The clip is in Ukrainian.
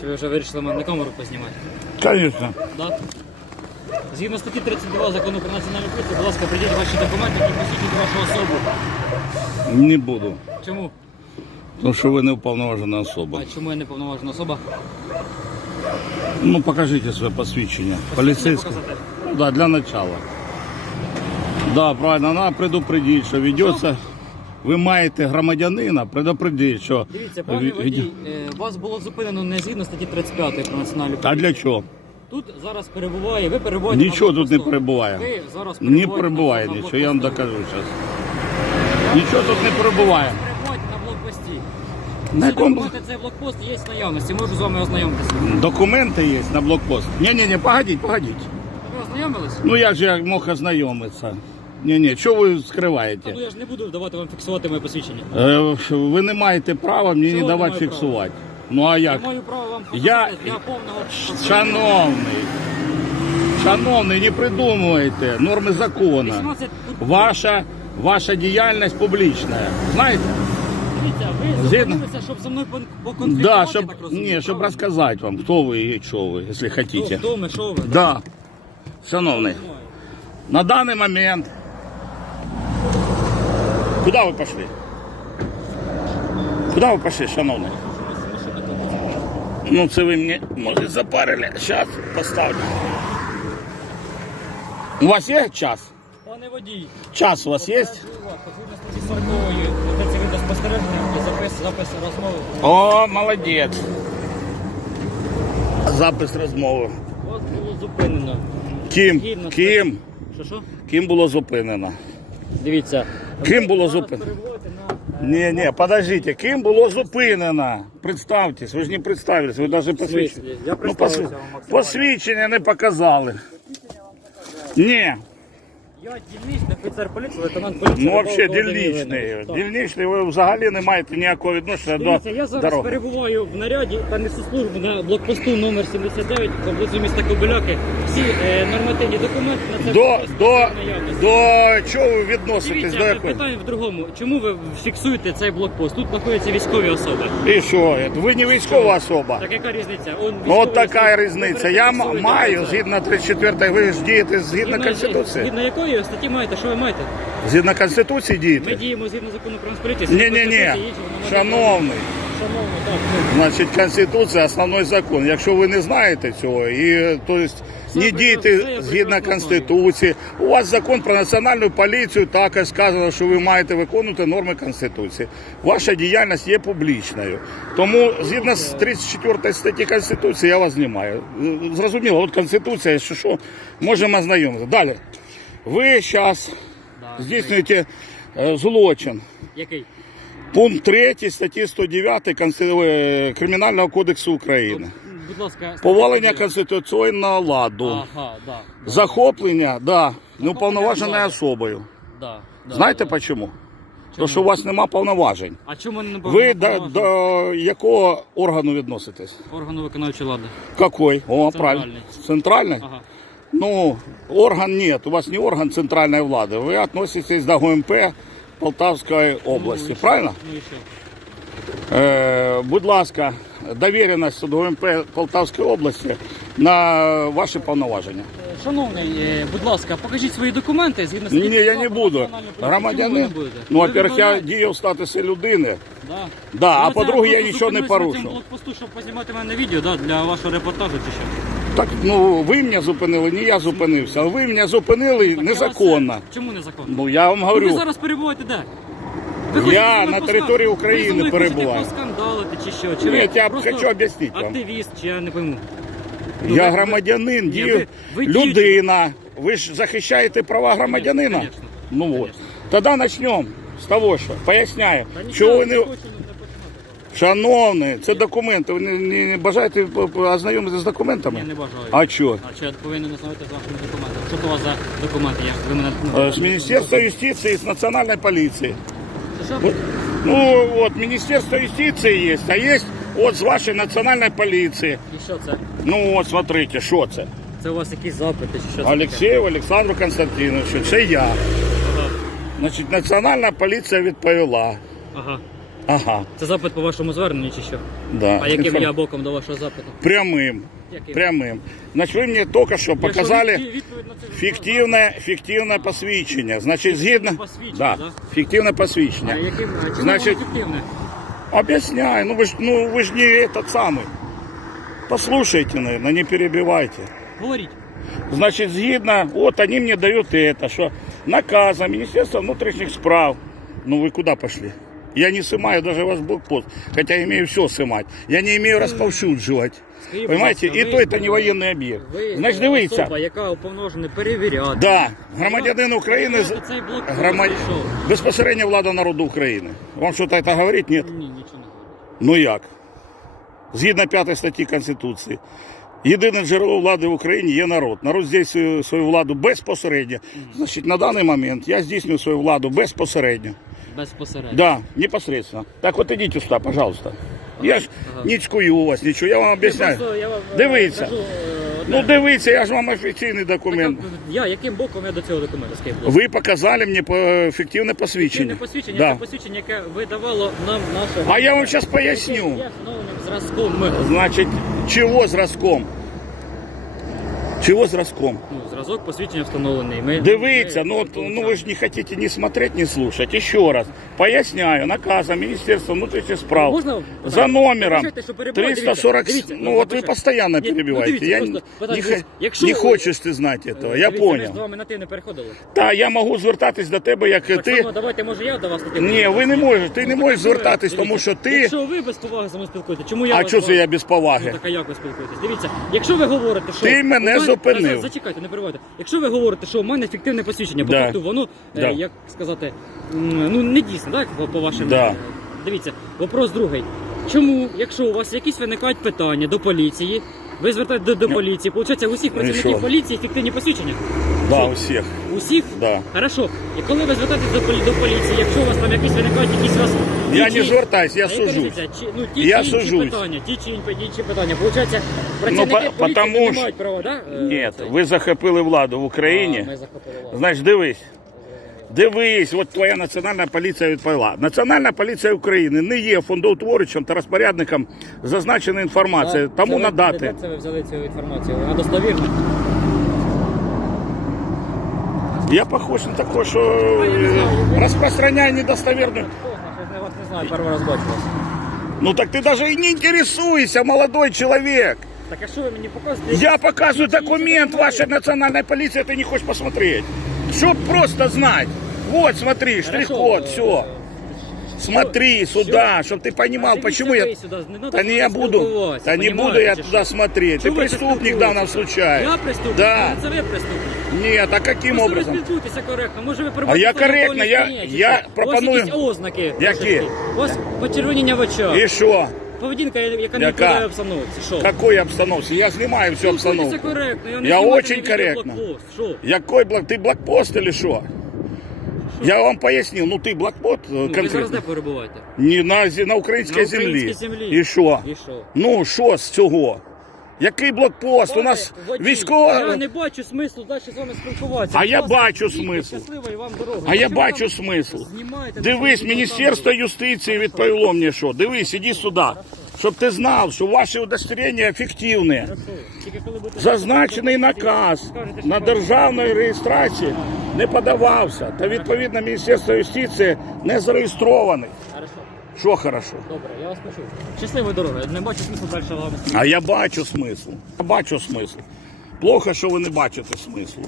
Чи ви вже вирішили мене на камеру познімати? Конечно. Да? Згідно статті 32 закону про національну поліцію, будь ласка, прийдіть ваші документи, посвідчують вашу особу. Не буду. Чому? Тому що ви не уповноважена особа. А чому я не повноважена особа? Ну, покажите своє посвідчення. Поліцейське. Показати? Ну, да, для начала. Да, правильно, треба предупредити, що ведеться. Ви маєте громадянина, предупредити, що. Дивіться, пане водій, е, вас було зупинено не згідно статті 35 про національну А для чого? Тут зараз перебуває, ви перебуваєте Нічого тут не блокпосту. перебуває. Ви зараз Не перебуваєте перебуває на- нічого, я вам блокпосту. докажу зараз. Нічого тут не перебуває. Перебуваєте на блокпості. На Всі якому документи цей блокпост є в наявності, можу з вами ознайомитися. документи є на блокпост? Ні-ні-ні, погодіть, погодіть. Ви ознайомились? Ну як же я мог ознайомитися? Ні-ні, що ви скриваєте? Ну я ж не буду давати вам фіксувати моє посвідчення. Е, ви не маєте права мені Чого не не давати маю права? фіксувати. Ну а Я як? маю право вам Я- для повного Шановний, шановний, не придумуйте норми закону. 18 Ваша, ваша діяльність публічна. Знаєте? Дивіться, ви зупинилися, щоб зі мною поконфліктувати, Да, щоб, так розумію, ні, щоб правильно? розказати вам, хто ви і що ви, якщо Хто, хто ми, що ви? Да. Шановний, на даний момент. Куди ви пішли? Куди ви пішли, шановний? Ну, це ви мені, може, запарили. Зараз поставлю. У вас є час? Пане водій, Час у вас є? попереджую вас, згідно статті 40 працівника спостереження і запис, запис розмови. О, молодець. Запис розмови. Вас було зупинено. Ким? Ким? Що що? Ким було зупинено? Дивіться. Ким було зупинено? Ні, ні, подождите, ким було зупинено? Представтесь, ви ж не представились, ви навіть посвідчення. Я Ну, представився вам максимально. посвідчення не показали. Ні, Я дільничний офіцер поліції, лейтенант поліції. ну взагалі дільничний. Дільничний ви взагалі не маєте ніякого відношення Дивіться, до я зараз дороги. перебуваю в наряді та несу службу на блокпосту номер 79 поблизу міста Кобиляки. Всі е, нормативні документи на це До, до, до чого ви відноситесь? Дивіться, До якої? питання в другому. Чому ви фіксуєте цей блокпост? Тут знаходяться військові особи. І що? Ви не військова особа. Так яка різниця? Он Ну, військовий от така стоїть. різниця. Я м- фіксуєте маю, згідно 34 ви ж дієте згідно Конституції. Згідно якої статті маєте? Що ви маєте? Згідно Конституції Ми дієте? діємо згідно закону про нацполіцію. Ні, ні, ні. Шановний. Шановний, так. ну. Значить, Конституція основний закон. Якщо ви не знаєте цього, і то есть, не прекрасно, дійте я згідно прекрасно Конституції. У вас закон про національну поліцію також сказано, що ви маєте виконувати норми Конституції. Ваша діяльність є публічною. Тому згідно з 34 статті Конституції я вас знімаю. Зрозуміло, от Конституція, що, що можемо ознайомитися. Далі. Ви зараз Да. здійснюєте е, злочин. Який? Пункт 3 статті 109 Консти- е, Кримінального кодексу України. Будь ласка, Повалення конституційного ладу. Ага, да. да. Захоплення, да, неуповноваженою особою. Да, да, Знаєте да. чому? Тому що у вас нема повноважень. А чому не Ви до, до якого органу відноситесь? органу виконавчої влади? Какой? О, Центральний. правильно. Центральний? Ага. Ну, орган нет. У вас не орган центральной влады. Вы относитесь до ГУМП Полтавской области. Ну, і що? Правильно? Ну і що? Е, будь ласка, довіреність до ГУМП Полтавської області на ваші повноваження. Е, Шановний, е, будь ласка, покажіть свої документи згідно Ні, статті ні, я 32 не про буду. національну поліцію. Чому ви Громадянин. не будете? Ну, Ви во-первых, я відмовляєте? дію в статусі людини. Да. Да, а Ви це по-друге, я просто нічого не зупинилися на порушив. цьому блокпосту, щоб познімати мене відео, да, для вашого репортажу чи що? Так, ну ви мене зупинили, не я зупинився. Ви мене зупинили Так я незаконно. вас, е, Чому незаконно? Ну я вам Ви говорю. зараз перебуваєте де? Я хочете зі на території України ви зі мною хочете перебуваю. поскандалити чи що? Чи Ні, ви я просто хочу об'яснити вам. Активіст, чи я не пойму. Ну, Я ви- громадянин, Ні, дію, ви- ви людина. Ви ж захищаєте права громадянина? Конечно. Ну. Конечно. Тогда начнем з того, що поясняю. Та нічого, Чого ви не не хочу. Шановний, це документи. Ви не, не, не бажаєте по- по- ознайомитися з документами? Я не бажаю. А що? А чи я повинен знати з вашими документами? Що то у вас за документи? Як ви мене Е, З Міністерства юстиції, з Національної поліції. Що? Вот. Ну от Міністерство юстиції є, а є от з вашої національної поліції. І що це? Ну от смотрите, що це? Це у вас якісь запити чи що це? Олексію Олександру Константиновичу, це я. Ага. Значить, Національна поліція відповіла. Ага. Ага, Це запит по вашому зверненню чи що? да. А яким Інформ- я боком до вашого запиту? Прямым. Яким? Прямым. Значит, вы мне только что показали Якщо відповідь на це- фіктивне, фіктивне посвідчення. Значить, згідно... посвідчення, Да, да? фіктивне А посвідчення. яким а чому Значить- воно ефективне? Объясняю, ну вы ж, ну вы ж не этот самый. Послушайте, наверное, не перебивайте. Говоріть. Значит, згідно, вот они мне дают это, что наказом Министерства внутренних справ. Ну вы куда пошли? Я не снимаю даже ваш блокпост, хотя имею все снимать. Я не имею расповсюдживать. Скажіть, Понимаете? будь И ласка, то ви- это не военный объект. Ви Значит, е, дивіться. особа, яка уповноважена перевіряти. Да, громадянин України, з- Цей блокпост громад... пішов. безпосередньо влада народу України. Вам що-то это говорить? Нет? Ні, нічого не говорить. Ну як? Згідно 5 статті Конституції, єдине джерело влади в Україні є народ. Народ здійснює свою владу безпосередньо. Значить, на даний момент я здійснюю свою владу безпосередньо. Безпосередньо. Да, непосредственно. Так от ідіть сюди, пожалуйста. Я ж не цькую у вас нічого, я вам об'ясняю. Просто я вам, е, Дивіться. кажу, е, одне. Ну дивіться, я ж вам офіційний Так, документ. а я яким боком я до цього документу скиплю? Ви показали мені по- ефективне посвідчення. Це посвідчення, Да. це посвідчення, яке видавало нам наше... А я вам зараз поясню. Є встановленим зразком. Значить, чого зразком? Чого зразком? Ну, зразок посвідчення встановлений. Ми, Дивіться, ну, от, ну ви ж не хотите не смотреть, не слушать. Еще раз. Поясняю, наказом Министерства внутренних справ Можна за номером Вибачайте, що перебиваю. 340. Дивіться, дивіться, ну, от ви вибачайте. постоянно Ні, ну, перебиваете. дивіться, я просто не, питання, не, дивіться, х- якщо не ви- хочеш ти знати цього, я Дивіться, Ми ж з понял. вами на ти не переходили. Та я можу звертатись до тебе, як Так ти. само, давайте, може, я до вас на ти Ні, ви не можете, ти не можеш звертатись, тому що ти. Якщо ви без поваги за мною спілкуєтеся, чому я А вас чого це я без Ну, поваги? так а як ви спілкуєтесь? Дивіться, якщо ви говорите, що Ти мене у зупинив. Зачекайте, не перебувайте. Якщо ви говорите, що у мене фіктивне посвідчення, по Да. факту воно, е, Да. як сказати, м, ну не дійсно, так? По, по вашим. Да. е, Дивіться, вопрос другий. Чому, якщо у вас якісь виникають питання до поліції, ви звертаєте до, до поліції, виходить, у всіх працівників що? поліції фіктивні посвідчення? Да, у всіх. Усіх? Да. Хорошо. І коли ви звертаєтесь до, полі- до поліції, якщо у вас там якісь виникають якісь у вас... Я ті не чи- звертаюсь, я А яка сужусь. різниця? Чи, ну, ті Я чи інші сужусь. питання, ті чи інші, інші питання. Получається, працівники по- поліції потому не що- мають права, да? е, Ні, цей? ви захопили владу в Україні. А, ми захопили вас. Значить, дивись. Дивись, от твоя національна поліція відповіла. Національна поліція України не є фондоутворюючим та розпорядником зазначеної інформації. Тому Це ви- надати. Де це ви взяли цю інформацію? Вона достовірна? Я похож на такого, що я не знаю. е, розпространяє недостовірну. Поздно, щось я вас не знаю, перший раз бачу вас. Ну так ти навіть і не інтересуйся, молодой чоловік. Так а що ви мені показуєте? Я показываю Ті чи інші документ документи? вашей национальной полиции, ты не хочешь посмотреть. Чтоб просто знать. Вот, смотри, штрих-код, Хорошо, все. е, Смотри сюда, чтобы ты понимал, дивіться почему я... ви сюди, не надо Да не з я вами буду, спілкуватися, да не понімаєте, буду я чи туда що? смотреть. Ты Чого ви преступник в спілкуєтеся? данном случае. Я преступник? Да. Це ви преступник? Нет, а каким Просто образом? ви спілкуєтеся коректно. Може ви А перебуваєте я в повному коректно, я- стані, чи я що? пропоную- У вас якісь ознаки. Які? У вас почервоніння в очах. И что? Поведінка, яка не Яка? відповідає обстановці. Що? Какой обстановке? Я снимаю всю Спілкуйтеся обстановку. коректно. Я, не Я знімаю очень на відео коректно. блокпост. Що? Якой блок? Ты блокпост или что? Я вам пояснил, ну ты блокпост э, Ну, ви зараз де конкретно. перебуваєте? Не на, зі- на українській На землі. українській землі. І що? І що? Ну, що з цього? Який блокпост? У нас Водій, військова. Я не бачу смислу далі з вами спілкуватися. А я ласка, бачу їдьте, смисл. Щасливої вам дороги. А я бачу смисл. знімаєте, Дивись, Міністерство юстиції відповіло мені, що дивись, іди сюди. Щоб ти знав, що ваші удостоверення. Тільки коли будете- Зазначений наказ на державної реєстрації не подавався. Та відповідно Міністерство юстиції не зареєстрований. Що хорошо? Добре, я вас почув. Щасливої дороги. Не бачу смислу далі вам. А я бачу смисл. Я бачу смисл. Плохо, що ви не бачите смислу.